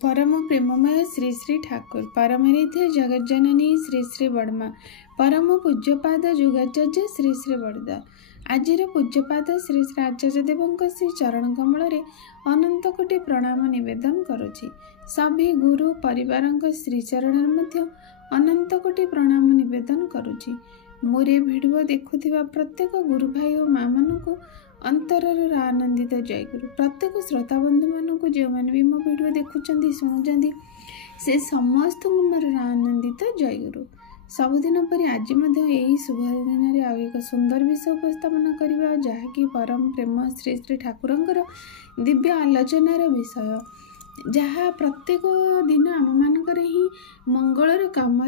परम प्रेममय श्री श्री ठाकुर परमरीध्य जगज्जननी श्री श्री बड़मा परम पूज्यपाद जुगाचार्य श्री श्री बड़दा आजिर पूज्यपाद श्री श्री आचार्य देवଙ୍କ श्री चरण कमल अनंत कोटि प्रणाम निवेदन करुछि। सभी गुरु परिवार श्री चरण मध्य अनंत कोटि प्रणाम निवेदन करुछि। मोर वीडियो देखुथिबा प्रत्येक गुरु भाई और माँ मानू अंतरर आनंदित जय गुरु। प्रत्येक श्रोता बंधु मानू जो मैंने भी मो वीडियो देखुं शुणुं से समस्त मोर आनंदित जय गुरु। सबुदिन पर आज यही शुभ दिन आउ एक सुंदर विषय उपस्थापन करवा जहाँकि परम प्रेम श्री श्री ठाकुरंकर दिव्य आलोचनार विषय जहाँ प्रत्येक दिन आम मानकर ही मंगलर काम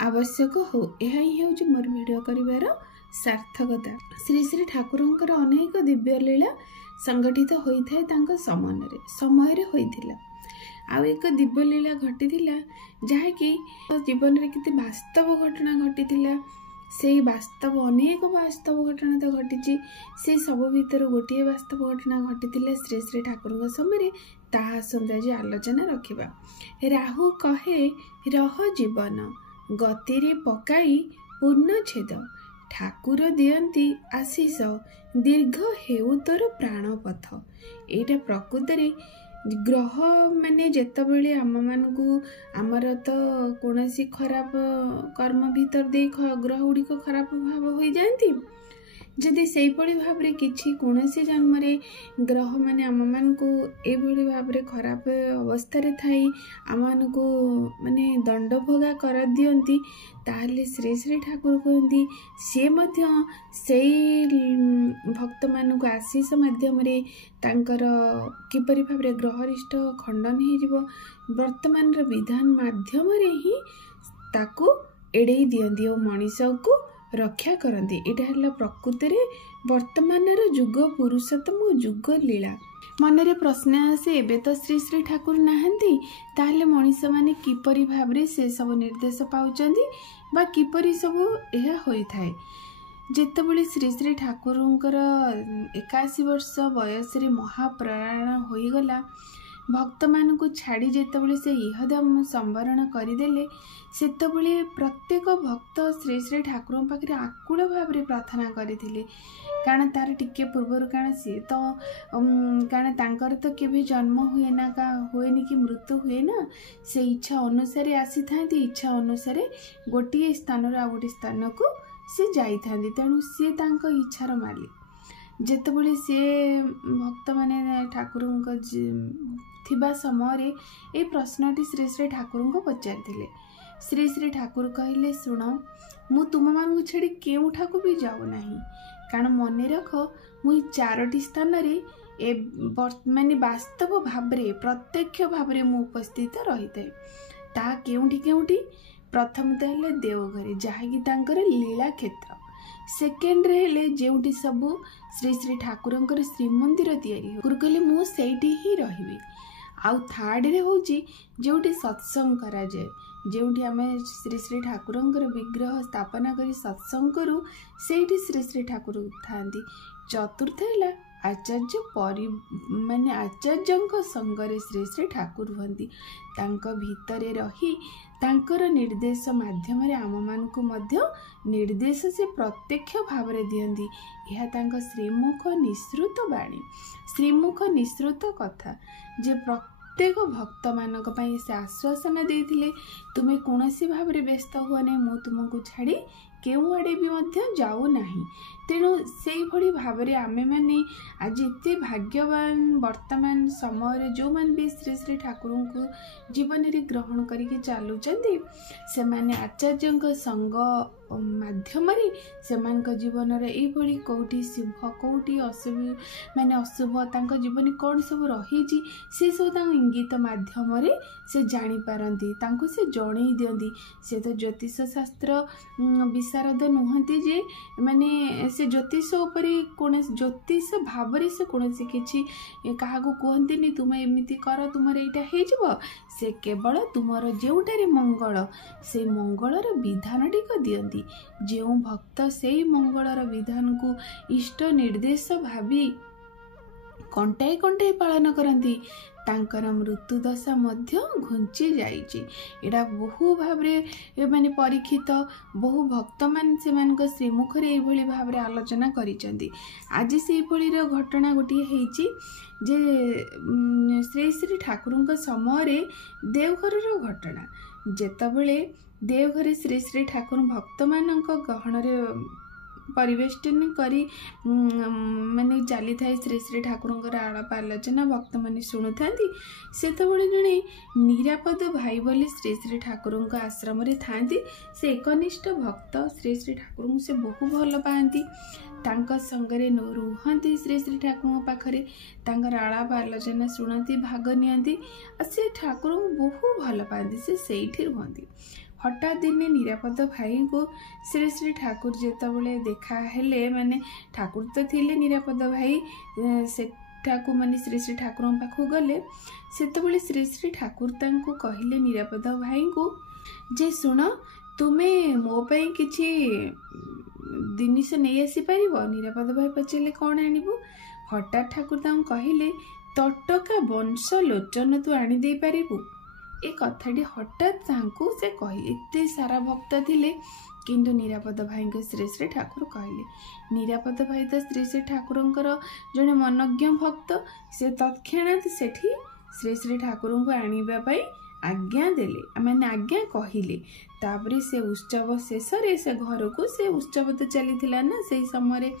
आवश्यक हो। यह ही हूँ मोर वीडियो कर सार्थकता। श्री श्री ठाकुरंकर अनेक दिव्य लीला संगठित होता है समय होइथिला। आउ एक दिव्य लीला घटी जहाँकि जीवन में कितने वास्तव घटना घटी से वास्तव अनेक वास्तव घटना तो घटी से सब भीतर गोटे वास्तव घटना घटी श्री श्री ठाकुर समय ताहा सौंदर्य आलोचना रखा। राहु कहे रह जीवन गतिरे पकाई पूर्णछेद ठाकुर दियंती आशीष दीर्घ हेउ तोर प्राणपथ। एटा प्रकृति ग्रह माने जेतबेले आम मानकु आमर तो कोनोसी खराब कर्म भीतर दे ग्रह गुड़िक खराब भाव हो जाती जदि से भाव किसी कौनसी जन्म ग्रह माने आम मानकु एभली भाव खराब अवस्था थाई आम मानकु माने दंड भोगा कर दियंती ताहले श्री श्री ठाकुर कहती सी से भक्त मानक आशीष मध्यम तांकर किपरि भाव ग्रहरिष्ट खंडन हो वर्तमान विधान माध्यम ही ताकू एड़े दियंती और मनीष को रक्षा करती। यहाँ प्रकृति वर्तमान जुग पुरुषोत्तम जुग लीला। मनरे प्रश्न आसे एबे तो श्री श्री ठाकुर नहांती ताहले मनीष माने किपरि भाव से सब निर्देश पाउचंदी बा किपरि सब यह होइथाय। जेतेबेले श्री श्री ठाकुरंकर 81 वर्ष बयस महाप्रयाण होईगला भक्त मानू छाड़ी जेतेबेले से इहदम संवरण करदेले सेतेबेले प्रत्येक भक्त श्री श्री ठाकुर पाखे आकुल भाव प्रार्थना करथिले कारण तार टिके पूर्वर कारण सी तो कारण तांकर तो केबे जन्म हुए ना का हुएनी कि मृत्यु हुए ना से इच्छा अनुसार आसी थांती इच्छा अनुसार गोटे स्थान आ गोटे स्थान को से जाई थांती तेणु सी तांक इच्छार मालिक। जेतेबेले सी भक्त माने ठाकुर थिबा समय ए प्रश्नटी श्री श्री ठाकुर को पचारिथिले। श्री श्री ठाकुर कहले शुण मु तुम मान छाड़ी केउ ठाकु भी जाऊ नाही कारण मन रख मुई 4टी स्थान माने वास्तव भाव प्रत्यक्ष भाव मु उपस्थित रही थाए ता केउठी केउठी प्रथम तो हेले देवघरी जहाँकि तांकर लीला क्षेत्र सेकेंड रे हेले जेउठी सबू श्री श्री ठाकुरंकर श्रीमंदिर तैयारी हो कहले मु सेठी ही रहिबी। आउ थर्ड रे होची जेउठी सत्संग करा जाए जेउठी आमे श्री श्री ठाकुरंकर विग्रह स्थापना करी सत्संग करू सेठी श्री श्री ठाकुर थांती। चतुर्थ है आचार्य परि माने आचार्यंक संगरे श्री श्री ठाकुर हुंती तांको भितरे रही तांकर निर्देश माध्यम आम मानकु मध्य निर्देश से प्रत्यक्ष भाव दियंती। यह तांको श्रीमुख निश्रुत बाणी श्रीमुख निश्रुत कथा जे प्रत्येक भक्त मानक पई से आश्वासन देथिले तुमे कोनोसी भाव व्यस्त हुआ नहीं मु तुमको छाड़ी केउ आड़े भी मध्य जाऊ नाही। तेणु से भली भाव आमे माने आज एते भाग्यवान वर्तमान समय जो मान भी श्री श्री ठाकुर को जीवन में ग्रहण करके चलुचंदी से माने आचार्य संग माध्यम से जीवन ये कौटी शुभ कौटी अशुभ माने अशुभ तांको जीवन कौन सब रही से सब इंगित माध्यम से जानी पारंती तांको से जणई दियंती। से तो ज्योतिष शास्त्र विशारद नुहंती जे माने से ज्योतिष उपरे कौन ज्योतिष भाव से कौन किसी क्या कहती तुम एमती कर तुम यहाँ से केवल तुमर जोटारे मंगल से मंगलर विधान टिक दियंती। जो भक्त से मंगलर विधान को इष्ट निर्देश भावी कंटाई कंटाई पालन करती तांकर मृत्यु दशा मध्य घुंची जाइछि। एटा बहु भाबरे माने परीक्षित बहु भक्त मान से श्रीमुख रे भली भाबरे आलोचना करिसेंती। आज से भली घटना गोटे हेछि जे श्री श्री ठाकुर समय रे देवघर घटना जेतबेले देवघर श्री श्री ठाकुर भक्त मान गहन परिवेष्टन करी माने चली थाए श्री श्री ठाकुर आलाप आलोचना भक्त मैंने शुणु था से जड़े निरापद भाई बोली श्री श्री ठाकुर आश्रम था से एकनिष्ठ भक्त श्री श्री ठाकुर से बहु भल पाती संगरे रुहती श्री श्री ठाकुर पाखरे आलाप आलोचना शुणती भाग नियंती से ठाकुर बहु भल पाती से रुहती। हठात दिने निरापद भाई को श्री श्री ठाकुर जेतबले देखा हेले माने ठाकुर तो थिले निरापद भाई सेठाकू माने श्री श्री ठाकुर पाखु गले सेतबले श्री श्री ठाकुर तांको कहिले निरापद भाई को जे सुन तुमे मो पई किछि जिनिस नहीं आसी पारिबो। निरापद भाई पचारे कौन आनिबो। हठात ठाकुर तांको कहिले तटका वंश लोचन तू आनी दे पारिबु। ए कथाटी हठात से कहले एते सारा भक्त थिले किंतु निरापद भाई को श्री श्री ठाकुर कहले। निरापद भाई तो श्री श्री ठाकुर जड़े मनज्ञ भक्त से तत्क्षणात सेठी श्री श्री ठाकुर को आने आज्ञा देले मैंने आज्ञा कहले। तापरे से उत्सव शेष से घर को से उत्सव तो चली ना से समय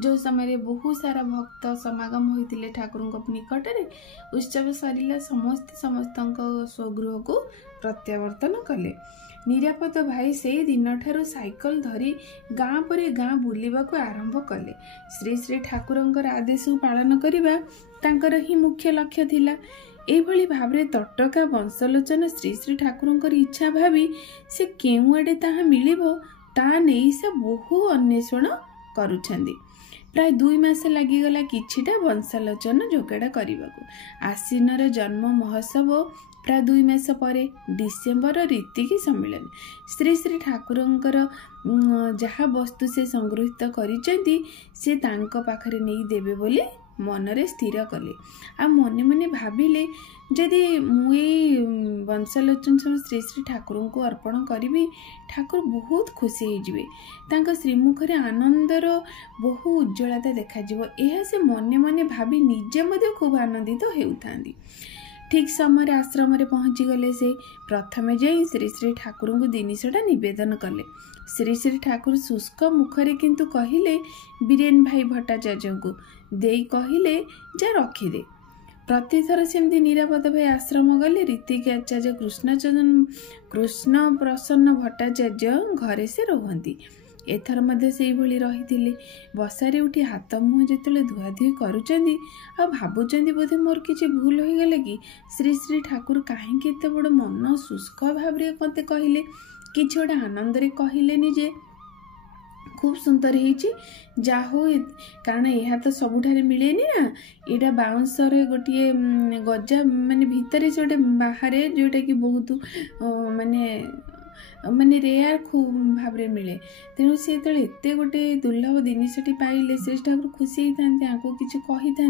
जो समय बहु सारा भक्त समागम होते ठाकुर निकट में उत्सव सरला समस्त स्वगृह को प्रत्यावर्तन कले। निरापद भाई से दिन ठारू साइकल धरी गाँ पर गाँ बुलवा को आरंभ कले। श्री श्री ठाकुर आदेश पालन करने ही मुख्य लक्ष्य थिला। एभली भावरे तटका वंशलोचन श्री श्री ठाकुर इच्छा भावी से केउ आड़े ताहा मिलिबो ता नहीं से बहु अन्वेषण करुछंदी। प्राय 2 मास लागिगला किछिटा वंशलोचन जोगाड़ करने। आश्विनर जन्म महोत्सव प्राय 2 मास परे डिसेम्बर रीतिकी सम्मेलन श्री श्री ठाकुर जहा वस्तु से संगृहित करिसेंती से तांको पाखरे नहीं देबे बोली मनरे स्थिर कले। आ मने मने भाविले जदि मुई वंशलोचन सब श्री श्री ठाकुर को अर्पण करी ठाकुर बहुत खुशी होइजिबे। तांका श्रीमुख रे आनंदर बहु उज्ज्वलता देखा जिवो। एहा से मने मने भाभी निजे मध्य खूब आनंदित हेउथांदी। ठीक समय आश्रम रे पहुंची गले से प्रथमे जाई श्री श्री ठाकुर को जिनिसटा निवेदन कले। श्री श्री ठाकुर शुष्क मुखरे किंतु कहिले बीरेन भाई भट्टाचार्य को देई कहिले जा रखिदे। प्रतिथर सेमती निरापद भाई आश्रम गले रीतिकी आचार्य कृष्ण प्रसन्न भट्टाचार्य घरे से रहती। एथर मध्य से भली रही बसारे उठी हाथ मुह जिते धुआधुई करुचंदी आ भावुचंदी बोधे मोर किछि भूल हो गला कि श्री श्री ठाकुर कहीं एते बड़ मन शुष्क भाव मते कहले किछि गोटे आनंद रे कहले निजे खूब सुंदर होइछि जा हो कारण यह तो सबुठारे मिलेनी ना। यहाँ बाउंसर गोटे गजा माने भितर से गोटे बाहर जोटा कि बहुत माने माने रेयर खूब भाव मिले। तेणु से एत गोटे दुर्लभ जिनसटी पाइले श्री ठाकुर खुशी होता आपको किसी कही था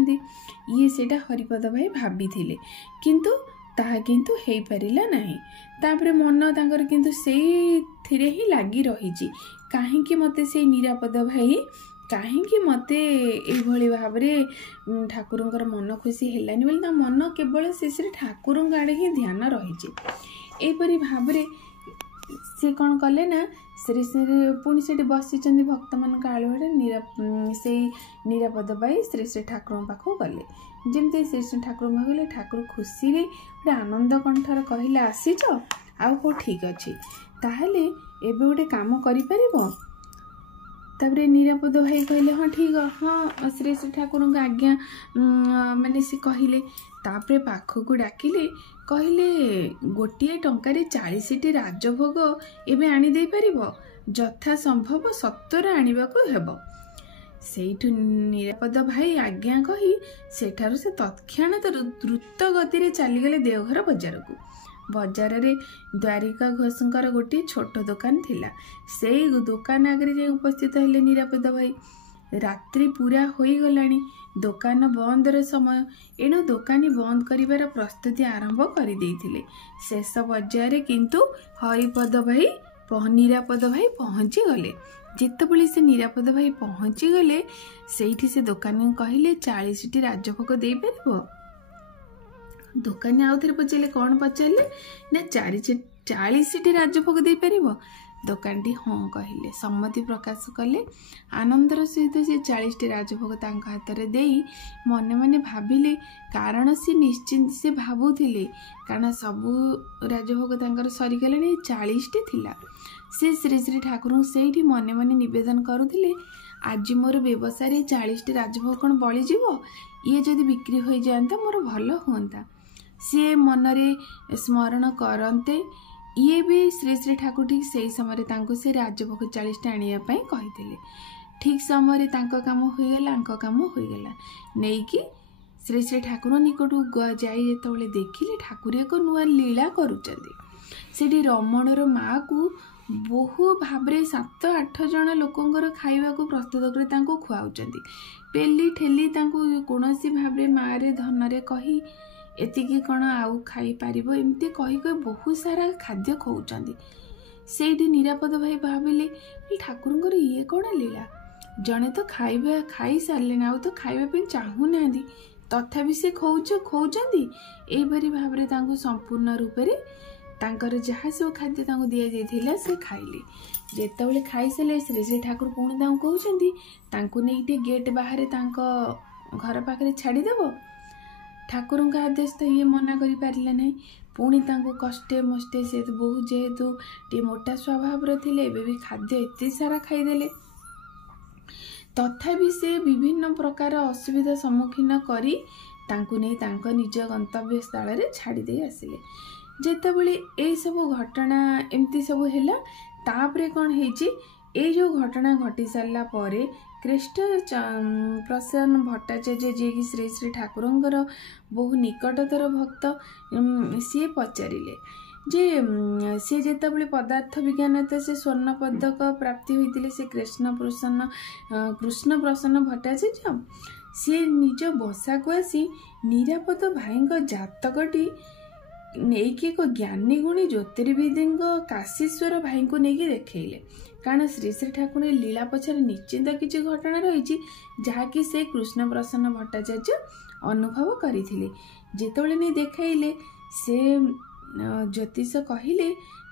ये सेटा हरिपद भाई भाभी थे किंतु ताहा किंतु हो पारा नहीं। तापरे मन तांकर किंतु से ही लगी रही कहीं मते से निरापद भाई कहीं मते एभली भाव ठाकुर मन खुशी हेलानी बोली मन केवल से श्री ठाकुर आड़े ही ध्यान रही। एपरी भाव सी कौन कले ना श्री श्री पुणी से बसी भक्त मान आलुआड़े से निरापद भाई श्री श्री ठाकुर पाखु गले। जमती श्री श्री ठाकुर गले ठाकुर खुशी गोटे आनंद कंठर कहले आसीच आउ को ठीक अच्छे ताहले एबे गोटे काम करि परिबो। तापरे निरापद भाई कहले हाँ ठीक हाँ श्री श्री ठाकुर आज्ञा माने से कहले। तापरे पाखकू डाकिले कहले गोटे टंकार 40टी राजभोग एबे आनी दे परिबो यथा संभव 70 आनिबाकू हेबो। सेठु निरापद भाई आज्ञा कही सेठारु से तत्क्षणात द्रुत गति चलीगले देवघर बजार को। बजार रे द्वारिका घोषंकर गोटे छोट दुकान थिला। से दुकान आगे उपस्थित हेले निरापद भाई। ରାତ୍ରି ପୁରା ହୋଇଗଲାଣି। ଦୋକାନ ବନ୍ଦର ସମୟ। ଏଣୁ ଦୋକାନୀ ବନ୍ଦ କରିବାର ପ୍ରସ୍ତୁତି ଆରମ୍ଭ କରିଦେଇଥିଲେ। ଶେଷ ପର୍ଯ୍ୟାୟରେ କିନ୍ତୁ ନିରାପଦ ଭାଇ ପହଞ୍ଚିଗଲେ। ଯେତେବେଳେ ସେ ନିରାପଦ ଭାଇ ପହଞ୍ଚିଗଲେ ସେଇଠି ସେ ଦୋକାନୀ କହିଲେ 40ଟି ରାଜଭୋଗ ଦେଇପାରିବ? ଦୋକାନୀ ଆଉ ଥରେ ପଚାରିଲେ, କ'ଣ ପଚାରିଲେ? ନା 40ଟି ରାଜଭୋଗ ଦେଇପାରିବ? ଦୋକାନଟି ହଁ କହିଲେ, ସମ୍ମତି ପ୍ରକାଶ କଲେ। ଆନନ୍ଦର ସହିତ ସେ 40ଟି ରାଜଭୋଗ ତାଙ୍କ ହାତରେ ଦେଇ ମନେ ମନେ ଭାବିଲେ, କାରଣ ସେ ଭାବୁଥିଲେ କାରଣ ସବୁ ରାଜଭୋଗ ତାଙ୍କର ସରିଗଲାଣି, 40ଟି ଥିଲା। ସେ ଶ୍ରୀ ଶ୍ରୀ ଠାକୁରଙ୍କୁ ସେଇଠି ମନେ ମନେ ନିବେଦନ କରୁଥିଲେ, ଆଜି ମୋର ବ୍ୟବସାୟରେ 40ଟି ରାଜଭୋଗ କ'ଣ ବଳିଯିବ? ଇଏ ଯଦି ବିକ୍ରି ହୋଇଯାଆନ୍ତା ମୋର ଭଲ ହୁଅନ୍ତା। ସିଏ ମନରେ ସ୍ମରଣ କରନ୍ତେ। ଇଏ ବି ଶ୍ରୀ ଶ୍ରୀ ଠାକୁର ଠିକ୍ ସେଇ ସମୟରେ ତାଙ୍କୁ ସେ ରାଜଭୋଗ 40ଟା ଆଣିବା ପାଇଁ କହିଥିଲେ। ଠିକ୍ ସମୟରେ ତାଙ୍କ କାମ ହୋଇଗଲା, ଆଙ୍କ କାମ ହୋଇଗଲା। ନେଇକି ଶ୍ରୀ ଶ୍ରୀ ଠାକୁର ନିକଟକୁ ଯାଇ ଯେତେବେଳେ ଦେଖିଲେ ଠାକୁର ଏକ ନୂଆ ଲୀଳା କରୁଛନ୍ତି। ସେଠି ରମଣର ମାଆକୁ ବହୁ ଭାବରେ 7-8 ଜଣ ଲୋକଙ୍କର ଖାଇବାକୁ ପ୍ରସ୍ତୁତ କରି ତାଙ୍କୁ ଖୁଆଉଛନ୍ତି। ପେଲି ଠେଲି ତାଙ୍କୁ କୌଣସି ଭାବରେ ମାଆରେ ଧନରେ କହି ଏତିକି କ'ଣ ଆଉ ଖାଇପାରିବ, ଏମିତି କହି ବହୁତ ସାରା ଖାଦ୍ୟ ଖୁଆଉଛନ୍ତି। ସେଇଠି ନିରାପଦ ଭାଇ ଭାବିଲେ, ଠାକୁରଙ୍କର ଇଏ କ'ଣ ଲୀଳା? ଜଣେ ତ ଖାଇସାରିଲେଣି, ଆଉ ତ ଖାଇବା ପାଇଁ ଚାହୁଁନାହାନ୍ତି, ତଥାପି ସେ ଖୋଉଛନ୍ତି। ଏଇପରି ଭାବରେ ତାଙ୍କୁ ସମ୍ପୂର୍ଣ୍ଣ ରୂପରେ ତାଙ୍କର ଯାହା ସବୁ ଖାଦ୍ୟ ତାଙ୍କୁ ଦିଆଯାଇଥିଲା ସେ ଖାଇଲେ। ଯେତେବେଳେ ଖାଇସାରିଲେ ଶ୍ରୀ ଶ୍ରୀ ଠାକୁର ପୁଣି ତାଙ୍କୁ କହୁଛନ୍ତି, ତାଙ୍କୁ ନେଇ ଟିକେ ଗେଟ୍ ବାହାରେ ତାଙ୍କ ଘର ପାଖରେ ଛାଡ଼ିଦେବ। ଠାକୁରଙ୍କ ଆଦେଶ ତ ଇଏ ମନା କରିପାରିଲେ ନାହିଁ। ପୁଣି ତାଙ୍କୁ କଷ୍ଟେ ମଷ୍ଟେ, ସେ ବହୁ ଯେହେତୁ ଟିକେ ମୋଟା ସ୍ୱଭାବର ଥିଲେ, ଏବେ ବି ଖାଦ୍ୟ ଏତେ ସାରା ଖାଇଦେଲେ। ତଥାପି ସେ ବିଭିନ୍ନ ପ୍ରକାର ଅସୁବିଧା ସମ୍ମୁଖୀନ କରି ତାଙ୍କୁ ନେଇ ତାଙ୍କ ନିଜ ଗନ୍ତବ୍ୟ ସ୍ଥଳରେ ଛାଡ଼ି ଦେଇ ଆସିଲେ। ଯେତେବେଳେ ଏଇସବୁ ଘଟଣା ଏମିତି ସବୁ ହେଲା, ତାପରେ କ'ଣ ହେଇଛି, ଏଇ ଯେଉଁ ଘଟଣା ଘଟି ସାରିଲା ପରେ କୃଷ୍ଣ ପ୍ରସନ୍ନ ଭଟ୍ଟାଚାର୍ଯ୍ୟ, ଯିଏକି ଶ୍ରୀ ଶ୍ରୀ ଠାକୁରଙ୍କର ବହୁ ନିକଟତର ଭକ୍ତ, ସିଏ ପଚାରିଲେ ଯେ ସିଏ ଯେତେବେଳେ ପଦାର୍ଥ ବିଜ୍ଞାନରେ ସେ ସ୍ୱର୍ଣ୍ଣ ପଦକ ପ୍ରାପ୍ତି ହୋଇଥିଲେ, ସେ କୃଷ୍ଣ ପ୍ରସନ୍ନ ଭଟ୍ଟାଚାର୍ଯ୍ୟ, ସିଏ ନିଜ ବସାକୁ ଆସି ନିରାପଦ ଭାଇଙ୍କ ଜାତକଟି ନେଇକି ଏକ ଜ୍ଞାନୀ ଗୁଣୀ ଜ୍ୟୋତିର୍ବିଦଙ୍କ କାଶୀଶ୍ୱର ଭାଇଙ୍କୁ ନେଇକି ଦେଖେଇଲେ। କାରଣ ଶ୍ରୀ ଶ୍ରୀ ଠାକୁର ଲୀଳା ପଛରେ ନିଶ୍ଚିନ୍ତ କିଛି ଘଟଣା ରହିଛି, ଯାହାକି ସେ କୃଷ୍ଣ ପ୍ରସନ୍ନ ଭଟ୍ଟାଚାର୍ଯ୍ୟ ଅନୁଭବ କରିଥିଲେ। ଯେତେବେଳେ ନେଇ ଦେଖାଇଲେ, ସେ ଜ୍ୟୋତିଷ କହିଲେ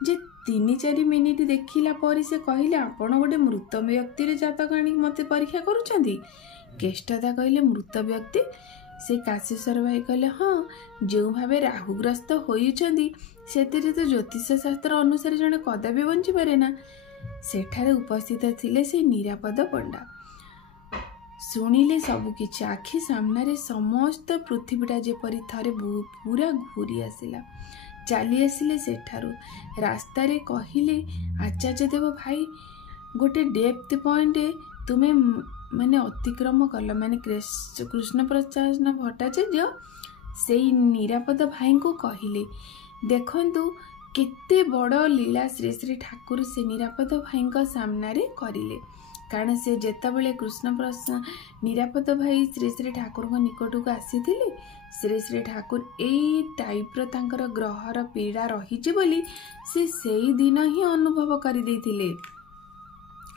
ଯେ 3-4 ମିନିଟ୍ ଦେଖିଲା ପରେ ସେ କହିଲେ, ଆପଣ ଗୋଟେ ମୃତ ବ୍ୟକ୍ତିର ଜାତକ ଆଣିକି ମୋତେ ପରୀକ୍ଷା କରୁଛନ୍ତି? କେଷ୍ଟତା କହିଲେ, ମୃତ ବ୍ୟକ୍ତି? ସେ କାଶୀଶ୍ୱର ଭାଇ କହିଲେ, ହଁ, ଯେଉଁ ଭାବେ ରାହୁଗ୍ରସ୍ତ ହୋଇଛନ୍ତି ସେଥିରେ ତ ଜ୍ୟୋତିଷ ଶାସ୍ତ୍ର ଅନୁସାରେ ଜଣେ କଦାପି ବଞ୍ଚିପାରେ ନା। ସେଠାରେ ଉପସ୍ଥିତ ଥିଲେ ସେ ନିରାପଦ ପଣ୍ଡା। ଶୁଣିଲେ ସବୁକିଛି। ଆଖି ସାମ୍ନାରେ ସମସ୍ତ ପୃଥିବୀଟା ଯେପରି ଥରେ ପୁରା ଘୁରି ଆସିଲା। ଚାଲି ଆସିଲେ ସେଠାରୁ। ରାସ୍ତାରେ କହିଲେ, ଆଚାର୍ଯ୍ୟ ଦେବ ଭାଇ, ଗୋଟେ ଡେପ୍ଥ ପଏଣ୍ଟ ତୁମେ ମାନେ ଅତିକ୍ରମ କଲ। ମାନେ କୃଷ୍ଣ ପ୍ରସନ୍ନ ଭଟ୍ଟାଚାର୍ଯ୍ୟ ସେଇ ନିରାପଦ ଭାଇଙ୍କୁ କହିଲେ, ଦେଖନ୍ତୁ କେତେ ବଡ଼ ଲୀଳା ଶ୍ରୀ ଶ୍ରୀ ଠାକୁର ସେ ନିରାପଦ ଭାଇଙ୍କ ସାମ୍ନାରେ କରିଲେ। କାରଣ ସେ ଯେତେବେଳେ ନିରାପଦ ଭାଇ ଶ୍ରୀ ଶ୍ରୀ ଠାକୁରଙ୍କ ନିକଟକୁ ଆସିଥିଲେ, ଶ୍ରୀ ଶ୍ରୀ ଠାକୁର ଏଇ ଟାଇପ୍ର ତାଙ୍କର ଗ୍ରହର ପୀଡ଼ା ରହିଛି ବୋଲି ସେ ସେଇ ଦିନ ହିଁ ଅନୁଭବ କରିଦେଇଥିଲେ।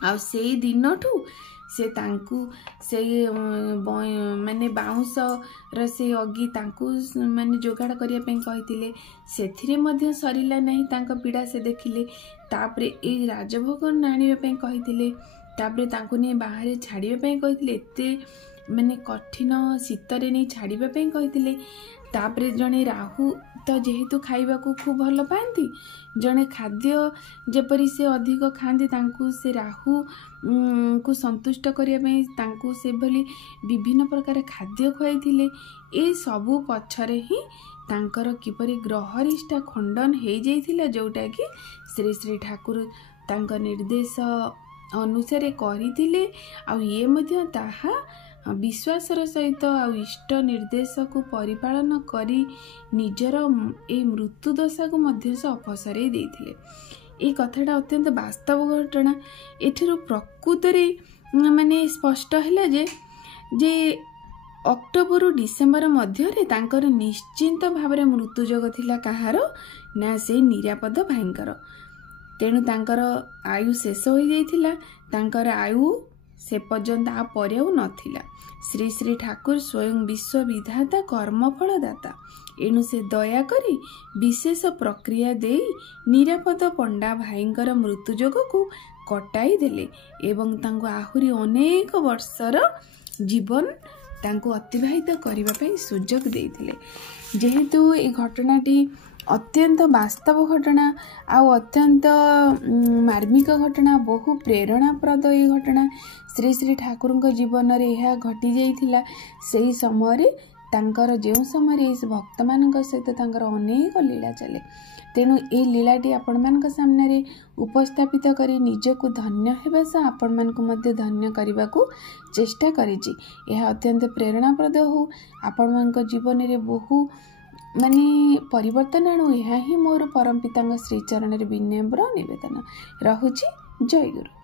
ଆଉ ସେଇ ଦିନଠୁ ସେ ତାଙ୍କୁ ସେଇ ମାନେ ବାଉଁଶର ସେଇ ଅଗି ତାଙ୍କୁ ମାନେ ଯୋଗାଡ଼ କରିବା ପାଇଁ କହିଥିଲେ। ସେଥିରେ ମଧ୍ୟ ସରିଲା ନାହିଁ ତାଙ୍କ ପୀଡ଼ା ସେ ଦେଖିଲେ। ତାପରେ ଏଇ ରାଜଭୋଗ ଆଣିବା ପାଇଁ କହିଥିଲେ। ତାପରେ ତାଙ୍କୁ ନେଇ ବାହାରେ ଛାଡ଼ିବା ପାଇଁ କହିଥିଲେ। ଏତେ ମାନେ କଠିନ ଶୀତରେ ନେଇ ଛାଡ଼ିବା ପାଇଁ କହିଥିଲେ। ତାପରେ ଜଣେ ରାହୁ ତ ଯେହେତୁ ଖାଇବାକୁ ଖୁବ୍ ଭଲ ପାଆନ୍ତି, ଜଣେ ଖାଦ୍ୟ ଯେପରି ସେ ଅଧିକ ଖାଆନ୍ତି, ତାଙ୍କୁ ସେ ରାହୁକୁ ସନ୍ତୁଷ୍ଟ କରିବା ପାଇଁ ତାଙ୍କୁ ସେଭଳି ବିଭିନ୍ନ ପ୍ରକାର ଖାଦ୍ୟ ଖୁଆଇଥିଲେ। ଏସବୁ ପଛରେ ହିଁ ତାଙ୍କର କିପରି ଗ୍ରହରିଷ୍ଠା ଖଣ୍ଡନ ହେଇଯାଇଥିଲା, ଯେଉଁଟାକି ଶ୍ରୀ ଶ୍ରୀ ଠାକୁର ତାଙ୍କ ନିର୍ଦ୍ଦେଶ ଅନୁସାରେ କରିଥିଲେ। ଆଉ ଇଏ ମଧ୍ୟ ତାହା ବିଶ୍ୱାସର ସହିତ ଆଉ ଇଷ୍ଟ ନିର୍ଦ୍ଦେଶକୁ ପରିପାଳନ କରି ନିଜର ଏଇ ମୃତ୍ୟୁ ଦଶାକୁ ମଧ୍ୟ ସେ ଅପସରାଇ ଦେଇଥିଲେ। এই কথাটা ଅତ୍ୟନ୍ତ ବାସ୍ତବ ଘଟଣା। ଏଥିରୁ ପ୍ରକୃତରେ माने स्पष्ट है जे अक्टोबर डिसेम्बर मध्य तांकर निश्चिंत भाव मृत्युजोग थिला कहार ना से निरापद भाईंकर। तेणु तांकर आयु शेष हो जाइथिला, तांकर आयु से पर्यंत आ पर्याउ नथिला। श्री श्री ठाकुर स्वयं विश्व विधाता कर्मफलदाता, एणु से दया करी विशेष प्रक्रिया दे निरापद पंडा भाईंकर मृत्युजोग को कटाई देले एवं तांको आहुरी अनेक वर्षर जीवन तांको अतिबाहित करने पे सुजोग देइथिले। जेहेतु ये घटनाटी अत्यंत वास्तव घटना आउ अत्यंत मार्मिक घटना, बहु प्रेरणाप्रद ये घटना श्री श्री ठाकुर जीवन रे यह घटी जाइथिला। सेही समय तांकर जो समय इस भक्त मान सहित तांकर अनेक लीला चले। तेणु ए लीलाटी आपण मान सामने उपस्थापित करी निजको धन्य हेबा सह आपण मान को मध्य धन्य करने को चेष्टा करिछि। यह अत्यंत प्रेरणाप्रद हो, आपण मान जीवन रे बहु माने परिवर्तन आणु। यह ही मोर परम पिता श्रीचरण रे विनम्र निवेदन रहुछि। जय गुरु।